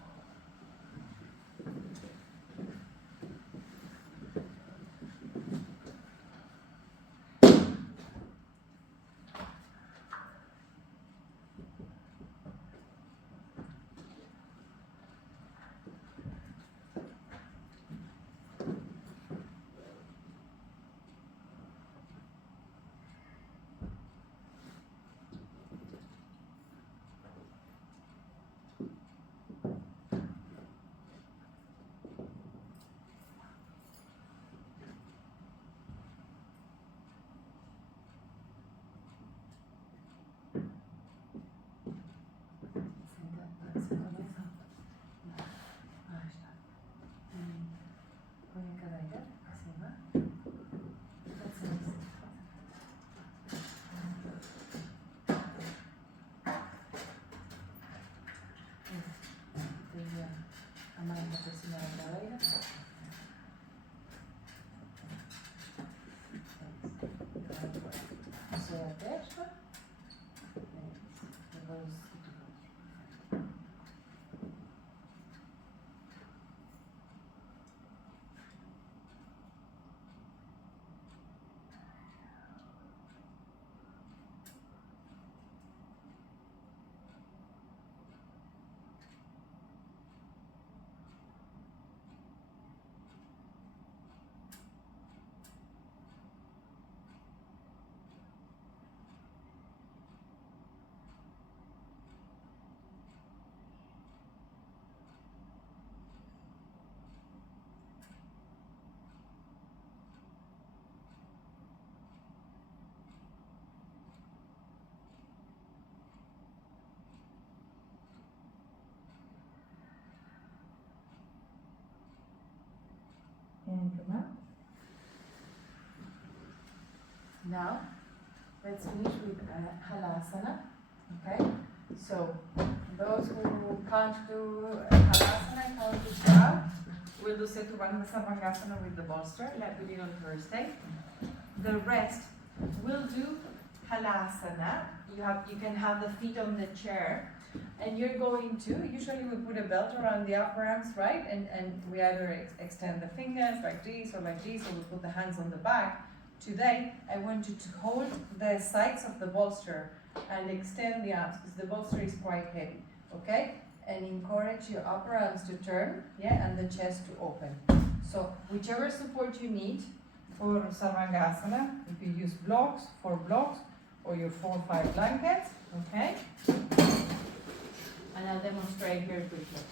Now, let's finish with halasana. Okay? So, those who can't do halasana, can't do that, we'll do Setu Sarvangasana with the bolster, like we did on Thursday. The rest will do halasana. You can have the feet on the chair, and you're going to, usually we put a belt around the upper arms, right? And we either extend the fingers like this, or we put the hands on the back. Today, I want you to hold the sides of the bolster and extend the arms, because the bolster is quite heavy, okay? And encourage your upper arms to turn, yeah, and the chest to open. So, whichever support you need for Sarvangasana, you can use blocks, 4 blocks, or your 4 or 5 blankets, okay? And I'll demonstrate here quickly.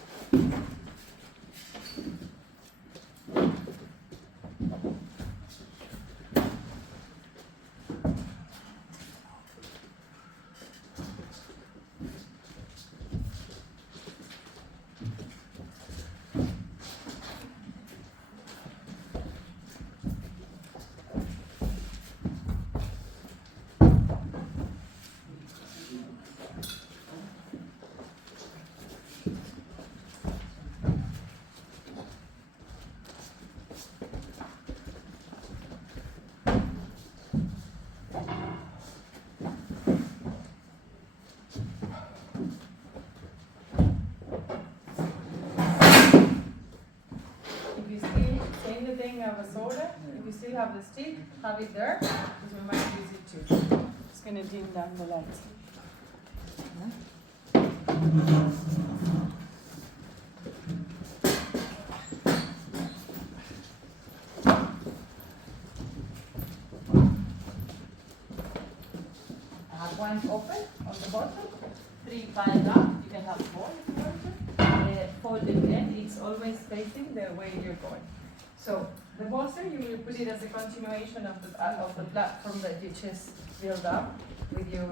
Have a soda. If you still have the stick, have it there, because we might use it too. Just gonna dim down the lights. I have one open on the bottom, 3 piled up. You can have 4 if you want to. Folded end, it's always facing the way you're going. So the bolster, you will put it as a continuation of the platform that you just build up with your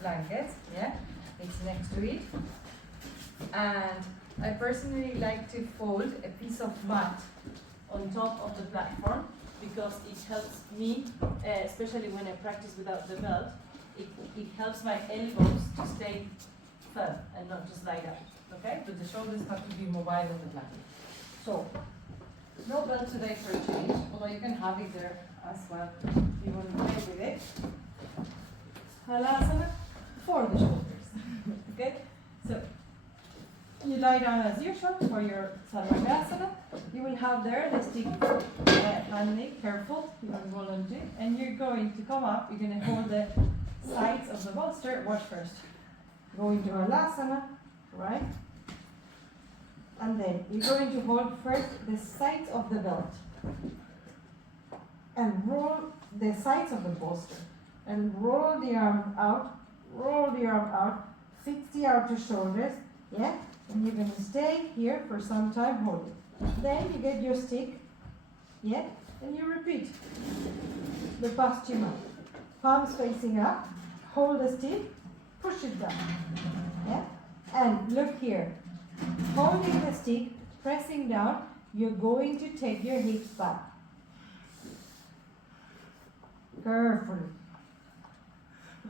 blankets. Yeah, it's next to it. And I personally like to fold a piece of mat on top of the platform, because it helps me, especially when I practice without the belt. It helps my elbows to stay firm and not just lie down. Okay, but the shoulders have to be mobile on the blanket. So. No belt today for a change, although you can have it there as well if you want to play with it. Halasana for the shoulders. Okay? So, you lie down as usual for your Sarvangasana. You will have there the stick handy, careful, you don't roll onto it. And you're going to come up, you're going to hold the sides of the bolster. Watch first. Go into Halasana, right? And then you're going to hold first the sides of the belt and roll the sides of the bolster and roll the arm out, fix the outer shoulders, yeah? And you're going to stay here for some time holding. Then you get your stick, yeah? And you repeat the Paschima. Palms facing up, hold the stick, push it down, yeah? And look here. Holding the stick, pressing down, you're going to take your hips back. Carefully.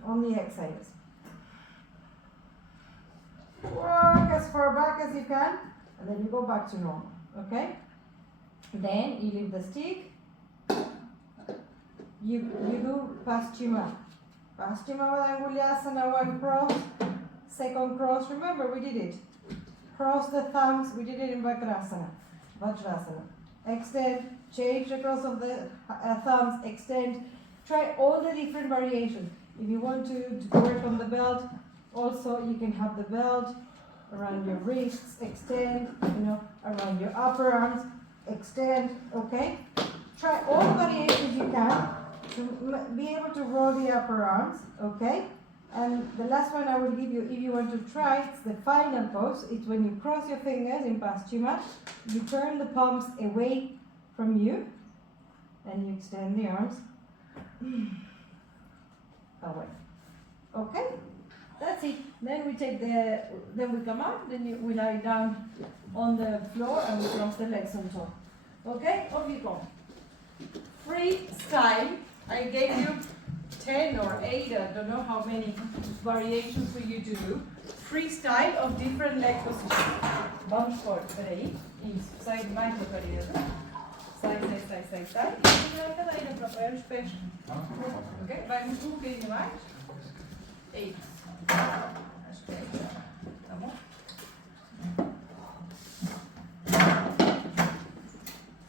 On the exhales. Work as far back as you can, and then you go back to normal. Okay? Then you leave the stick. You do Paschima. Paschima Vadangulyasana, 1 cross, 2nd cross. Remember, we did it. Cross the thumbs, we did it in Vajrasana. Extend, change the cross of the thumbs, extend. Try all the different variations. If you want to work on the belt, also you can have the belt around your wrists, extend, around your upper arms, extend, okay? Try all the variations you can to be able to roll the upper arms, okay? And the last one I will give you, if you want to try, it's the final pose. It's when you cross your fingers in Paschima, you turn the palms away from you, and you extend the arms away. Okay? That's it. Then we come up, then we lie down on the floor and we cross the legs on top. Okay? Off you go. Freestyle I gave you 10 or 8, I don't know how many variations for you to do. Freestyle of different leg positions. Vamos por aí. Isso. Sai mais da parede. Sai. E na cadeira para apoiar os pés. Ok? Vai um bocadinho mais. Isso. Acho que é isso. Tá bom?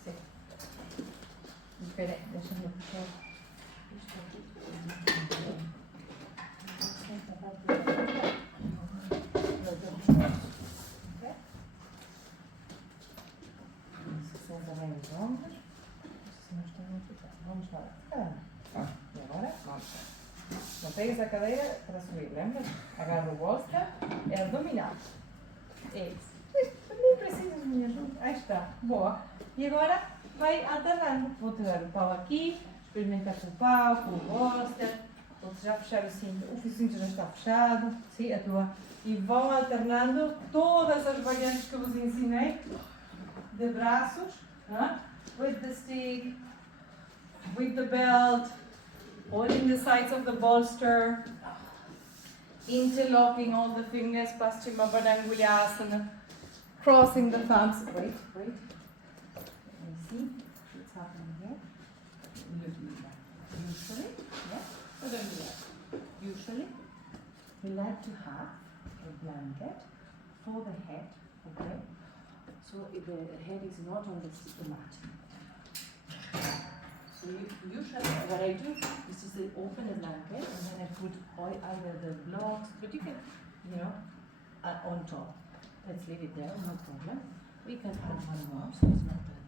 Sim. Espera aí, deixa-me puxar isto aqui. Senta bem os ombros. Se não estão a ficar. Vamos lá. E agora, vamos lá. Não pegues a cadeira para subir, lembra? Agarra o bolster, é abdominal. Isso. Nem precisas, minha ajuda. Aí está. Boa. E agora vai alternando. Vou tirar o pau aqui, experimentar com o pau, com o bolster. Vou já fechar o cinto. O cinto já está fechado. Sim, a tua. E vão alternando todas as variantes que eu vos ensinei de braços. With the stick, with the belt, holding the sides of the bolster, interlocking all the fingers, Paschimabhadangulyasana, crossing the thumbs. Wait. Let me see what's happening here. Usually, usually, we like to have a blanket for the head, okay? So if the head is not on the mat. So usually what I do is just open the blanket and then I put either the blocks, but you can, on top. Let's leave it there, no problem. We can add one more, so it's not bad.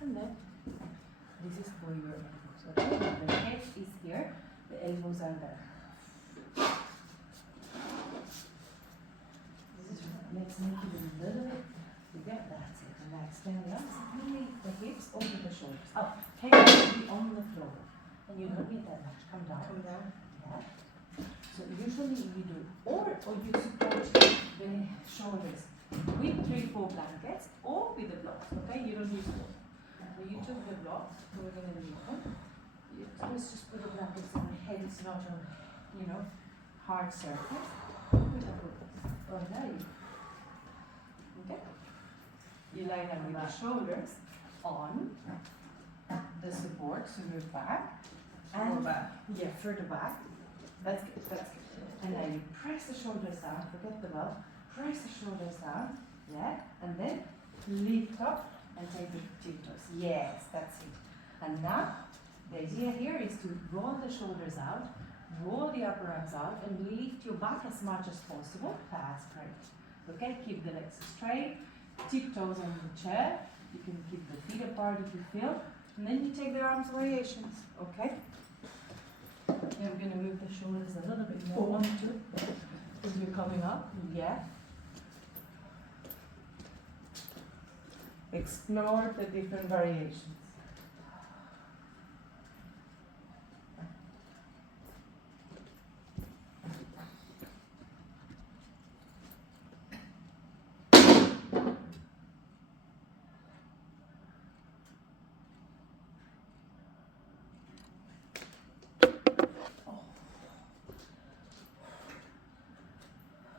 And then this is for your elbows. Okay, the head is here, the elbows are there. This is let's make it a little bit bigger. That's it. Relax, relax. Really the hips over the shoulders. Up. Head will be on the floor. And you don't need that much. Come down. Yeah. So usually you do, or you support the shoulders with 3-4 blankets or with the blocks. Okay, you don't use both. So you took the blocks. So we're gonna leave them. Let's just put the blankets on the head. It's not on, hard surface. Okay. You lie down with the shoulders on the support, so your back. And yeah, further back. That's good. And now you press the shoulders down, forget the belt, press the shoulders down, yeah, and then lift up and take the tiptoes. Yes, that's it. And now, the idea here is to roll the shoulders out, roll the upper arms out, and lift your back as much as possible. That's great. Okay, keep the legs straight, tiptoes on the chair. You can keep the feet apart if you feel. And then you take the arms variations, okay? Now we're going to move the shoulders a little bit more onto as you're coming up. Yeah. Explore the different variations.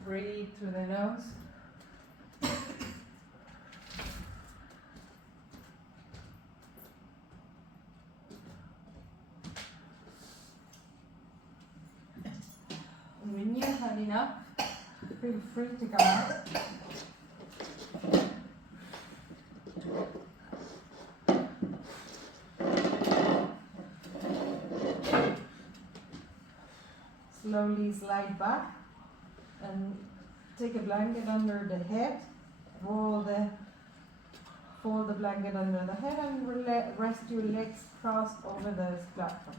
Breathe through the nose. And when you've had enough, feel free to come out. Slowly slide back. And take a blanket under the head, fold the blanket under the head and rest your legs crossed over the platform.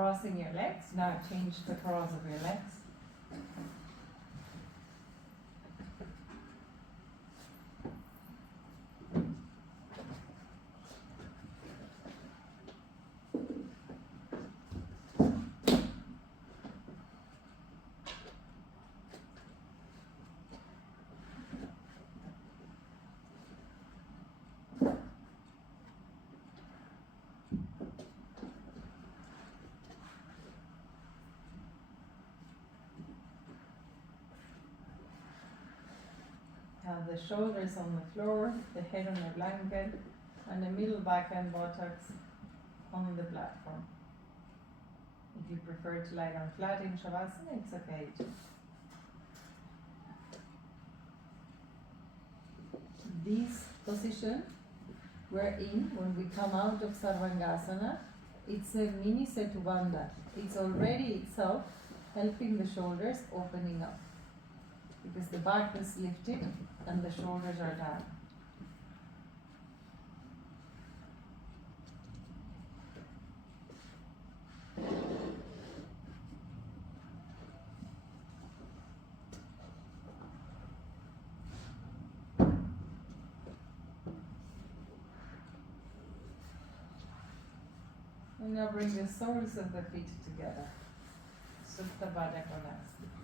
crossing your legs. Now change the cross of your legs. The shoulders on the floor, the head on the blanket, and the middle back and buttocks on the platform. If you prefer to lie down flat in Shavasana, it's okay too. This position we're in when we come out of Sarvangasana, it's a mini Setubandha. It's already itself helping the shoulders opening up, because the back is lifted and the shoulders are down. And now bring the soles of the feet together. Supta Baddha Konasana.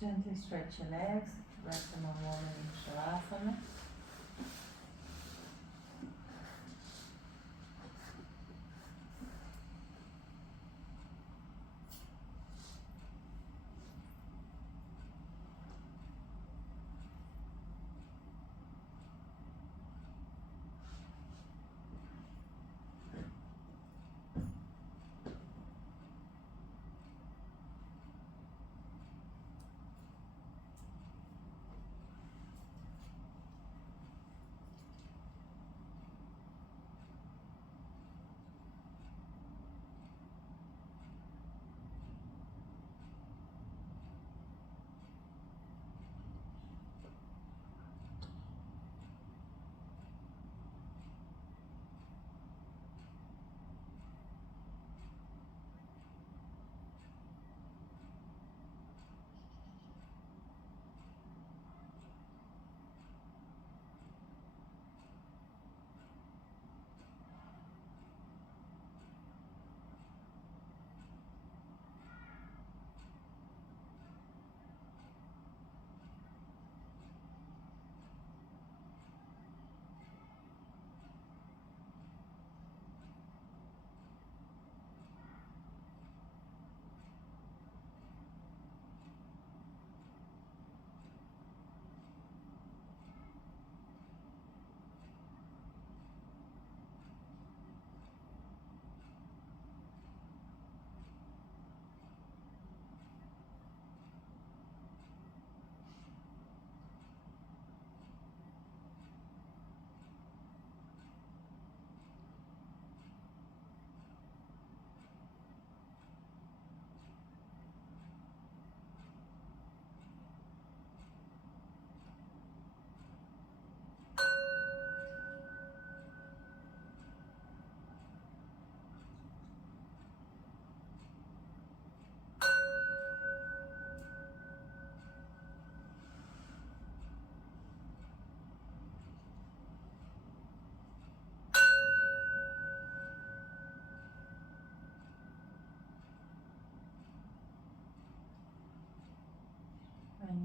Gently stretch your legs, rest them on warming in Shavasana.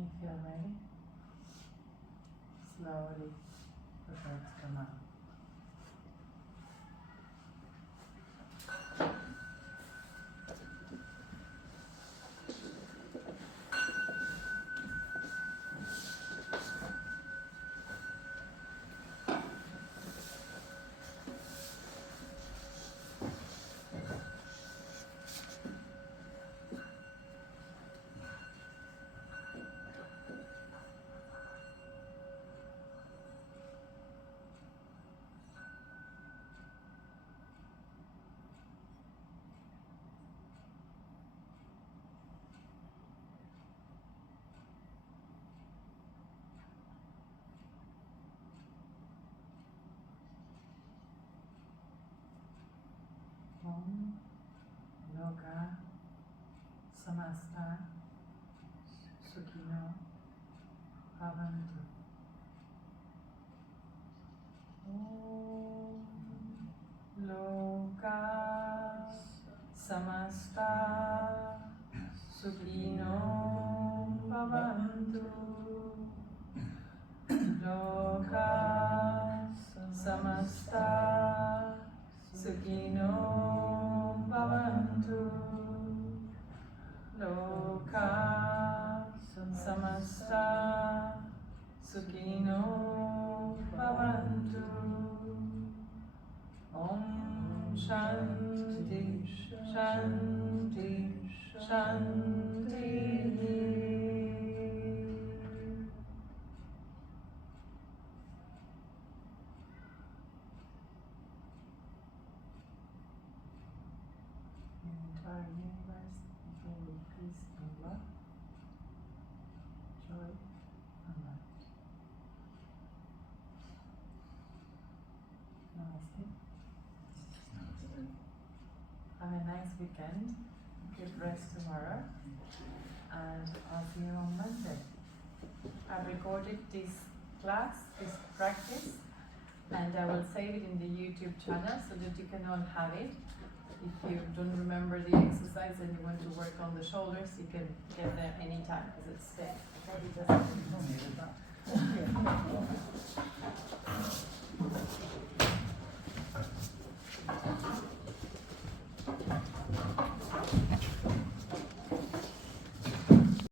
you feel ready, slowly prepare to come out. Om Yoga Samasta Sukhino Bhavantu. Om Loka Samasta Sukhino Bhavantu. Loka Samasta Sukhino Bhavantu. Loka Samasta Sukhino Bhavantu. Om Shanti Shanti Shanti. The entire universe is filled with peace and love, joy and light. Namaste. Have a nice weekend. Good rest tomorrow. And I'll see you on Monday. I've recorded this class, this practice, and I will save it in the YouTube channel so that you can all have it. If you don't remember the exercise and you want to work on the shoulders, you can get them anytime because it's safe. Okay, just